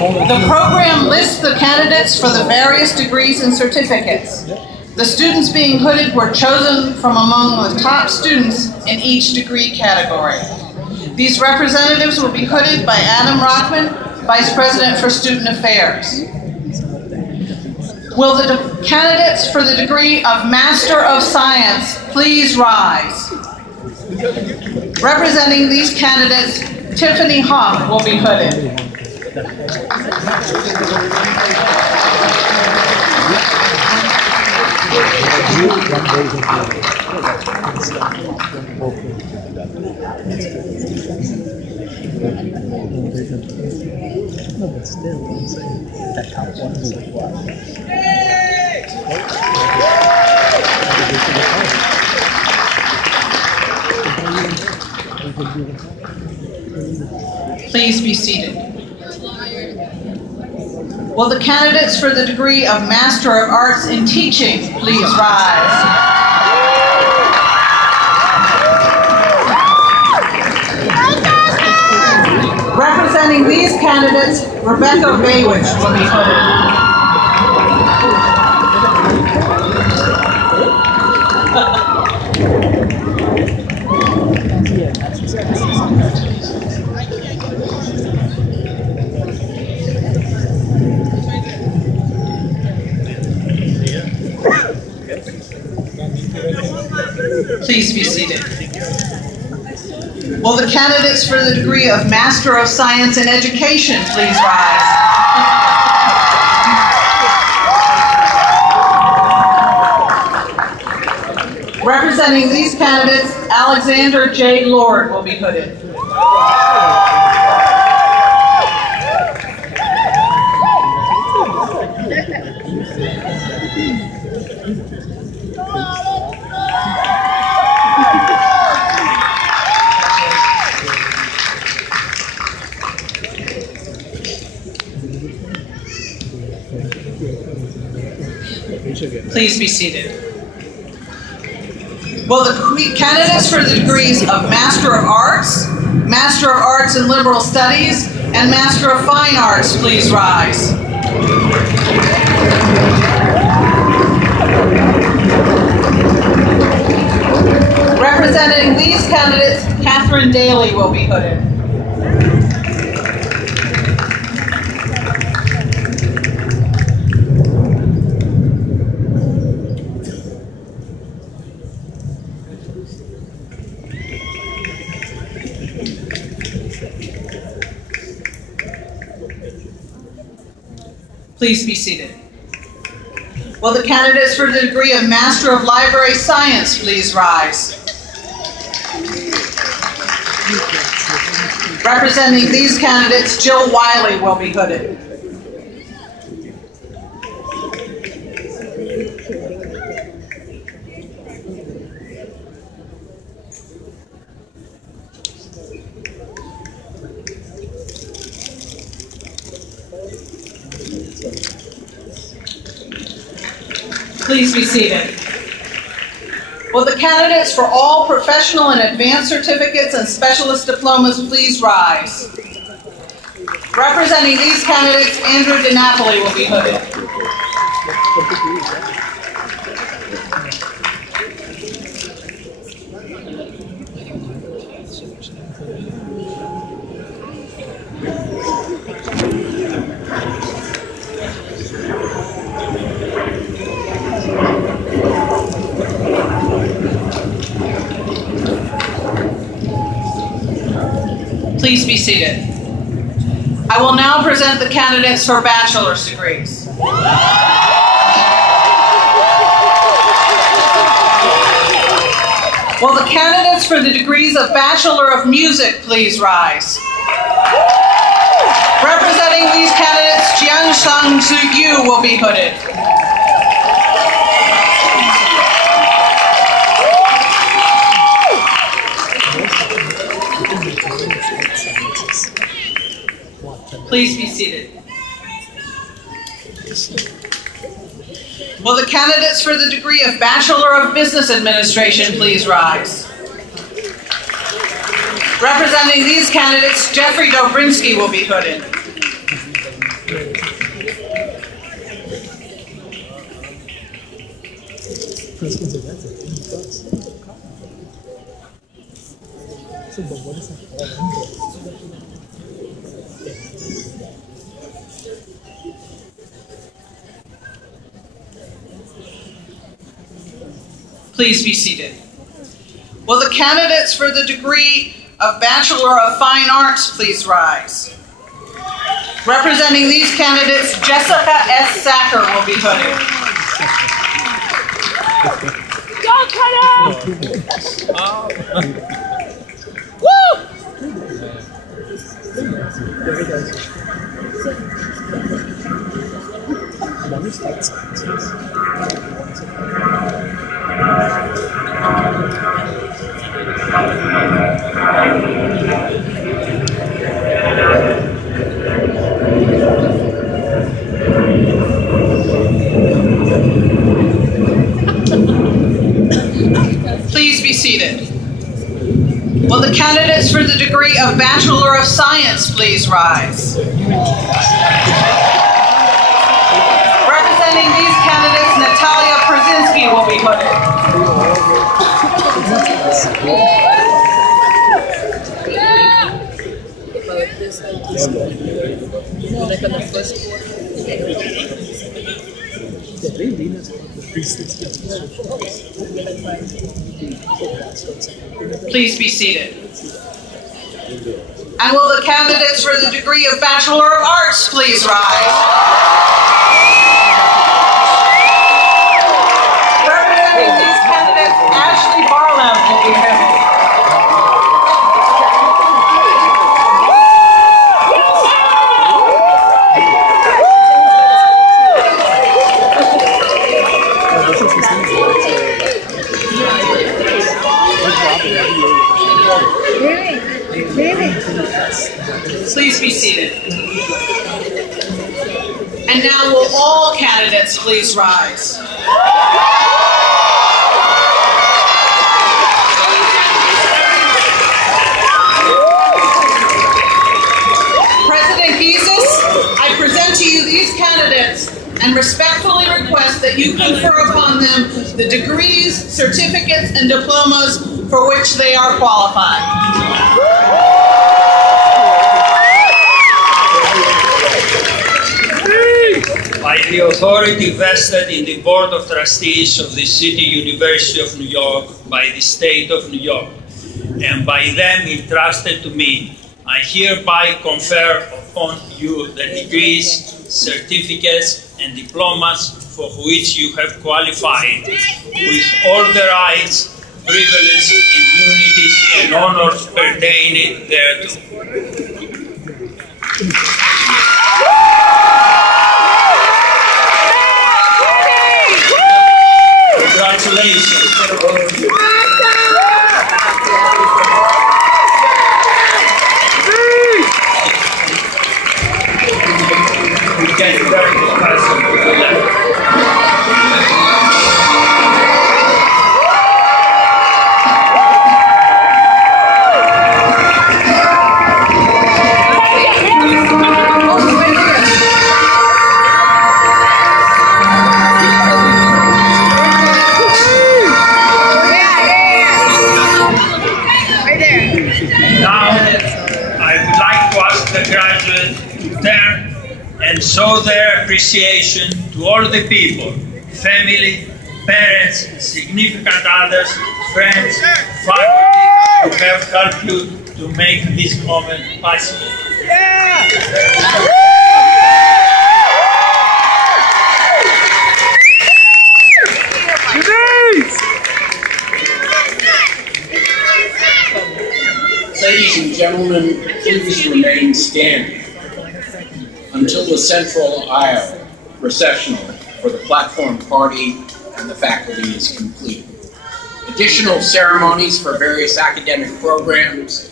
The program lists the candidates for the various degrees and certificates. The students being hooded were chosen from among the top students in each degree category. These representatives will be hooded by Adam Rockman, Vice President for Student Affairs. Will the candidates for the degree of Master of Science please rise? Representing these candidates, Tiffany Hoff will be hooded. No, but still, I'm saying that top one is like what? Please be seated. Will the candidates for the degree of Master of Arts in Teaching please rise? Representing these candidates, Rebecca Baywich will be hooded. Please be seated. Will the candidates for the degree of Master of Science in Education please rise? Representing these candidates, Alexander J. Lord will be hooded. Please be seated. Will the candidates for the degrees of Master of Arts, Master of Arts in Liberal Studies, and Master of Fine Arts please rise? Representing these candidates, Catherine Daly will be hooded. Please be seated. Will the candidates for the degree of Master of Library Science please rise? Representing these candidates, Jill Wiley will be hooded. Please be seated. Will the candidates for all professional and advanced certificates and specialist diplomas please rise? Representing these candidates, Andrew DiNapoli will be hooded. Please be seated. I will now present the candidates for bachelor's degrees. Will the candidates for the degrees of Bachelor of Music please rise? Representing these candidates, Jian Shang Yu will be hooded. Please be seated. Will the candidates for the degree of Bachelor of Business Administration please rise? Representing these candidates, Jeffrey Dobrinsky will be hooded. Please be seated. Will the candidates for the degree of Bachelor of Fine Arts please rise? Representing these candidates, Jessica S. Sacker will be hooded. Please be seated. Will the candidates for the degree of Bachelor of Science please rise? Representing these candidates, Natalia Przinski will be hooded. Please be seated. And will the candidates for the degree of Bachelor of Arts please rise? Representing these candidates, Ashley Barlow will be hooded. Please be seated. And now will all candidates please rise? President Gizis, I present to you these candidates and respectfully request that you confer upon them the degrees, certificates, and diplomas for which they are qualified. By the authority vested in the Board of Trustees of the City University of New York by the State of New York, and by them entrusted to me, I hereby confer upon you the degrees, certificates, and diplomas for which you have qualified, with all the rights, privileges, immunities, and honors pertaining thereto. Congratulations. We get very good person to the left. And show their appreciation to all the people, family, parents, significant others, friends, faculty who have helped you to make this moment possible. Ladies and gentlemen, please remain standing until the central aisle processional for the platform party and the faculty is complete. Additional ceremonies for various academic programs